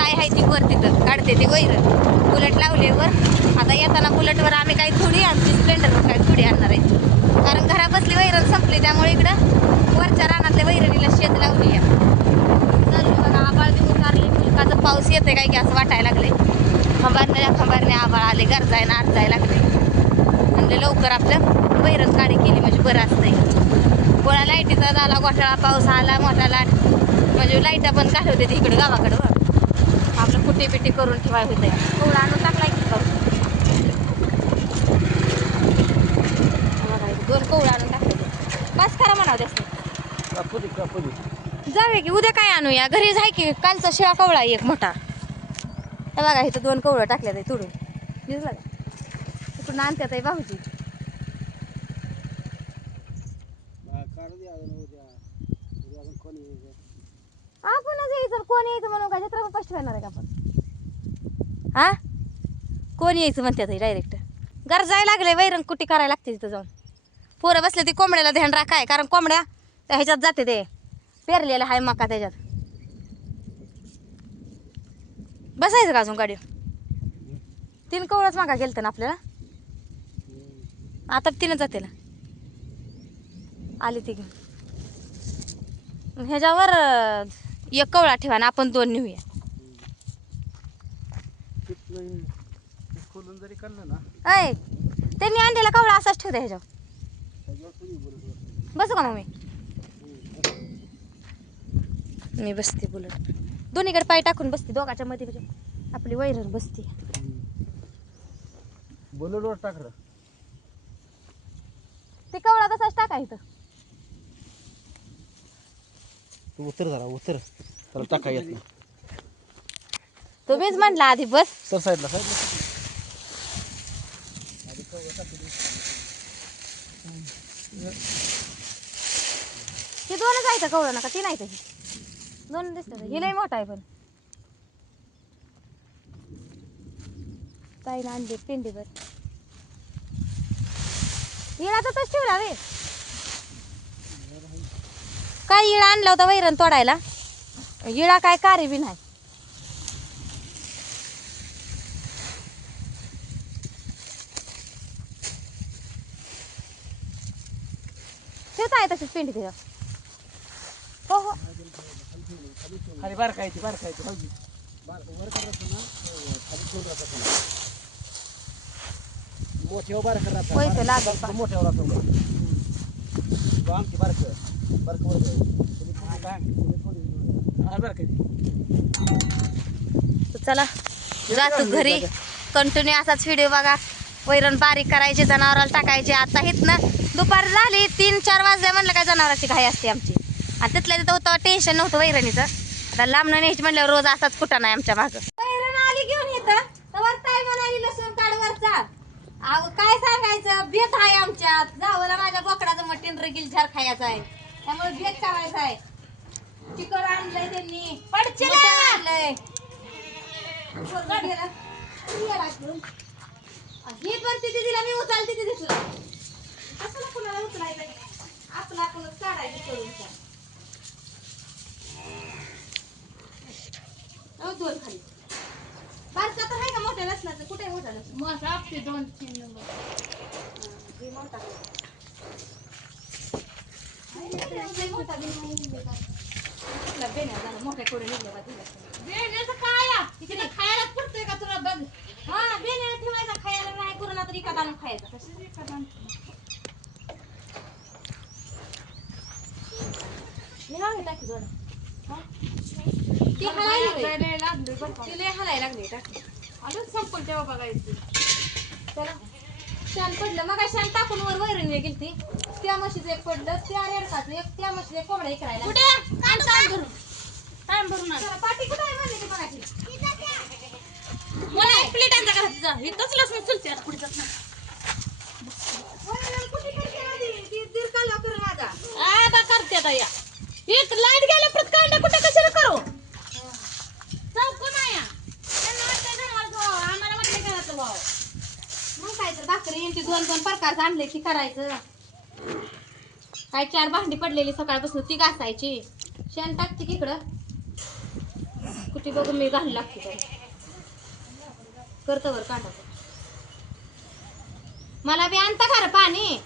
ताई आहे ती वर तिथं काढते ते वैरण बुलेट लावले वर. आता येताना बुलेटवर आम्ही काही थोडी आमची स्प्लेंडरवर काही थोडी आणणार आहे, कारण घरा बसली वैरण संपली. त्यामुळे इकडं वरच्या रानातल्या वैरणीला शेत लावली आहे. चालू बघा आबाळ बी उतारले, मुलकाचा पाऊस येते काय की असं वाटायला लागले. खंबारने आबाळ आले, गरजायला आरजायला लागले. म्हणजे लवकर आपलं वैरण काढी केली म्हणजे बरं असतंय. गोळा लाईटीचा झाला घोटाळा, पाऊस आला मोठा लाट म्हणजे लाईटा पण घालवते ते इकडं गावाकडं. आपलं कुटी पिटी करून ठेवाय होते. कोवळा आणून टाकलाय की पाऊस, 2 कोवळा आणून टाकले. बस खरा म्हणावं जास्त जाऊया की उद्या काय आणूया, घरीच आहे की. कालचा शिळा कवळा एक मोठा हे बघा, इथं 2 कवळं टाकल्यात आहे तुडून. दिसलं का तिकडून आणत्यात आहे भाऊजी. आपणच यायचं, कोण यायचं म्हणून काय जत्रा कष्ट करणार आहे का आपण? हा कोण यायचं म्हणतात डायरेक्ट. गरजायला लागले वैरण कुटी करायला लागते तिथं जाऊन. पोरं बसले ती कोंबड्याला ध्यान राखाय, कारण कोंबड्या त्या ह्याच्यात जाते, ते पेरलेलं आहे मका त्याच्यात. बसायचं का अजून गाडी? 3 कवळच मागा गेलतं ना आपल्याला, आता 3च जाते ना. आली ती ह्याच्यावर 1 कवळा ठेवा ना, आपण 2 नेऊया. अय त्यांनी आणलेला कवळा असाच ठेवता ह्याच्यावर. बसू का मग मी बसते बुलेट, दोन्हीकडे पाय टाकून बसते, दोघाच्या मध्ये आपली वैरण बसते. बुलेटवर टाक रे. ते कवळा तसाच टाका इथं. तू उतर जरा, उतर, त्याला टाका येत नाही. तुम्हीच म्हटला आधी बस. सर साईडला साईडला. हे 2च आहे का कवळं, नका 3 आहे का? 2 दिसतात, हे लय मोठा आहे. पण ताईला आणले पेंडीवर. इळा तर तच ठेवला रे. काय इळा आणला होता वैरण तोडायला, इळा काय कारी बी नाही. ठेवता आहे तशीच पेंडी तिथं. हो हो खाली बारकायची बारकायची भाऊजी, वर करायचं ना, खाली ठेवून राहतात ना. मोठ्यावर बारकं राहतात, पैसे लागेल मोठ्यावर राहतो. आमची बारकं बारकं चला जातो घरी. कंटिन्यू असाच व्हिडिओ बघा. वैरण बारीक करायचे, जनावराला टाकायचे. आता हित ना दुपार झाली 3-4 वाजले, म्हणलं काय जनावराची घाई असते आमची. आणि तिथल्या तिथं होतं टेन्शन नव्हतं वैरणीचं. आता लांबणं न्यायची म्हणल्यावर रोज असाच कुठा नाही आमच्या मागं. वैरण आली घेऊन येतं तर ताई म्हणाली लसूण काढवरचा. अहो काय सांगायचं, भेट आहे आमच्यात. जावला माझ्या बोकडाचं मटण रगील झार खायचं आहे, त्यामुळे भेट करायचं आहे. चिकन आणलंय त्यांनी, मटण आणलंय. ही पण तिथे दिला, मी उचलते तिथे दिसला. असं ना कुणाला उचलायचं, आपलं आपणच काढायचं करून. 2 खाली बारका तर आहे का मोठ्या लसणाचं? कुठे मोठा लसण? मोठा आपले 2-3 नंबर. मोठा मोठ्या कोणी निघल्या काय तिकडे खायला पुरतोय का तुला? बघ हा बेण्याला ठेवायचा, खायला नाही करून आता विकत आणून खायचा. कशाच विकत आणतो? टाकी जोडा. ती हलायला लागली, ती लय हलायला लागली. टाकी आलं संपल तेव्हा बघायचं. चला शान पडलं मग, शान टाकून वर वैरण गेली ती. त्या म्हशीचं एक पडलं, त्या रेडकाचं एक, त्या म्हशीचं एक कोंबडा इकरायला. टाइम भरून पाठी कुठे आहे म्हणले ती बघायची. मला एक प्लेट आणता का जा, हे तसलंच मी चुलते आता पुढे जात नाही. करते आता या एक लाईट गेल्या परत कांदा कुठे कशाला करू चौकून आया त्यांना वाटतं आम्हाला म्हटलं घराचं भाव. मग काय तर भाकरी यांची 2-2 प्रकारचं आणले की करायचं. काय 4 भांडी पडलेली सकाळपासून ती घासायची. शेण टाकते की इकडं कुठे बघून मी घालू लागते त्याला. करतं वर कांदा. मला बी आणता खरं पाणी.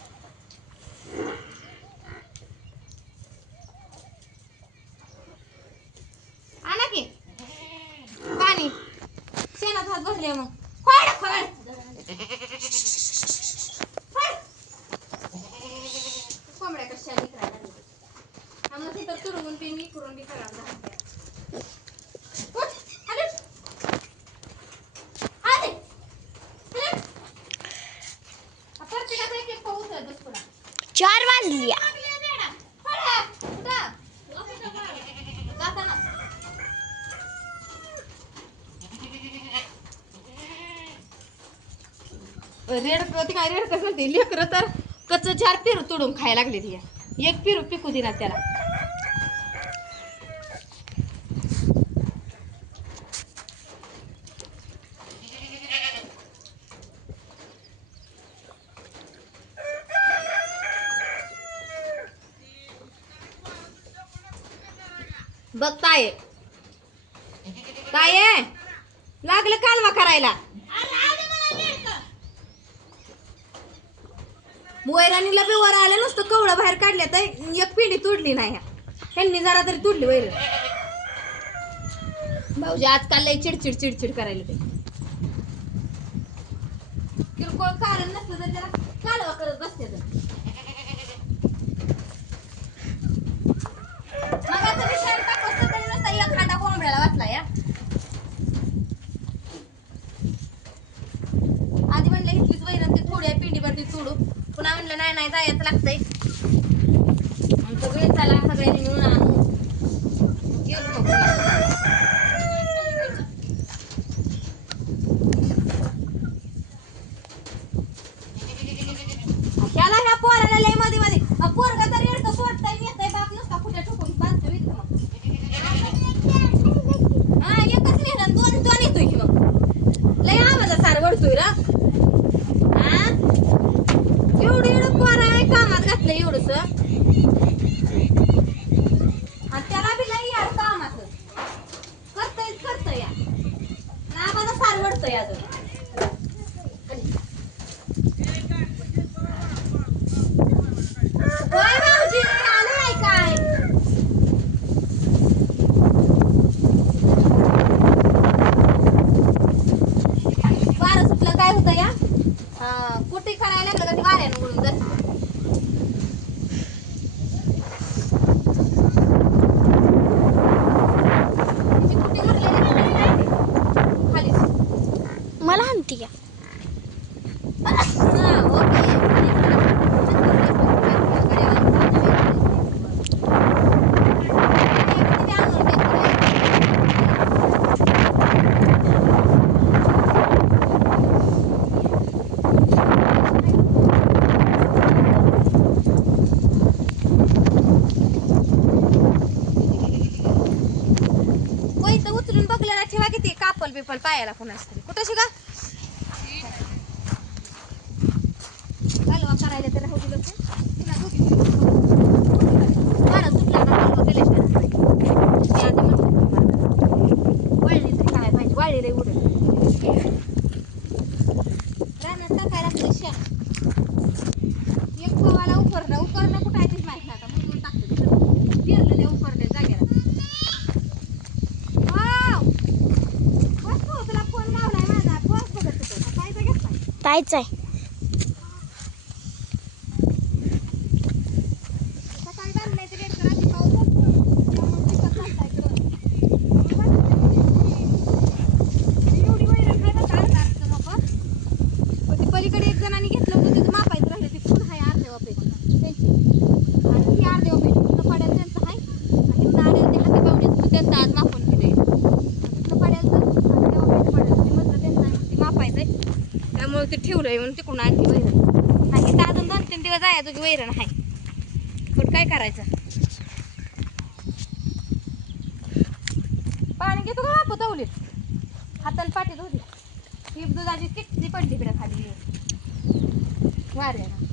आणा की पाणी. शेणात हात बसले मग. खोड खोड. कोंबड्या कशा विकरायला लागल्या. आम्हाला तिथं तुडवून पिन विकरून बी खराब झालं. चार वाजली. रेड ती काय रेड कसं म्हणते लेकरं तर कच्च 4 पेरू तोडून खायला लागले ती. एक पेरू पिकू दिना त्याला. बघ ताये ताये लागलं कालवा करायला. वैराणीला बी वर आलं नुसतं कवळं बाहेर काढल्या तर एक पिढी तुडली नाही. ह्यांनी जरा तरी तुडली वैर. भाऊजी आजकाल लय चिडचिड चिडचिड करायला ते. किरकोळ कारण नसलं तर त्याला कालवा करत बसते. मगाचा विषय टाकत तरी नसता एखादा कोंबड्याला वाचला या. आधी म्हणलं इथलीच वैरण ती थोड्या पिंडीवरती सोडू. पुन्हा म्हणलं नाही नाही जायचं लागतंय. सगळे चला सगळ्यांनी मिळून आणू. गेलो मग ह्याला ह्या पोराला लय मध्ये मध्ये पोरगा तर येडकं सोडताय येतंय बाप नुसता कुठे ठोकून बांधतो इथं मग. हा एकच नेलं दोन दोन येतोय की मग. लय आवाजा सार वळतोय रा. हा एवढं एवढं पोरा आहे कामात घातलं एवढंस. आणि त्याला बी लय यार कामात करतय या. आवाजा सार वळतोय अजून. होय भाऊजी आलं नाही काय. वारं सुटलं काय होतं या. कुठे करायला लागलं का ते वाऱ्यानं उडून जात. मला आणती का? उचलून बघलं ना ठेवा किती कापल बिपल पायाला कोणाच तरी. कुठं शिका कालवा करायला तर राहू दिलं तिला दोघी मारा सुटला ना कालवा केल्याशिवाय. मी आधी म्हणते वळली तरी काय पाहिजे. वाळली लई उडत रानात टाकायला लागतं शेण. एक पोवाला उकरणं कुठं आहे तेच माहित नाही. आता म्हणून टाकतं फिरलं ते उकरले जागेला. ताईच आहे. सकाळी बांधलंय ते गेट रात्री पाऊस असतो त्यामुळे पिकत घालता इकडं. एवढी वैरण काय बघा अर्धा असतं नको. पण ते पलीकडे एक जणांनी घेतलं होतं तिथं मापायचं राहिलं. ते फुल आहे अर्धे वापेचं त्यांची आणि ही अर्धे वापेची तिथं पड्याला त्यांचं आहे. आणि इथं आड्याला ते हाती पाहुण्याचं त्यांचं आज मापून दिलंय. तिथं पड्याचं अर्धे वापेचं पड्याचं ते मधलं त्यांचं आहे ते मापायचंय. त्यामुळे ते ठेवलंय म्हणून तिकडून आणखी वैरण. आणि इथं अजून 2-3 दिवस जायचं की वैरण आहे. पण काय करायचं. पाणी घेतो का वापत आवलीत हाताला पाठीत होती. ही दुधाची किती पडली इकडे खाली वाऱ्याला.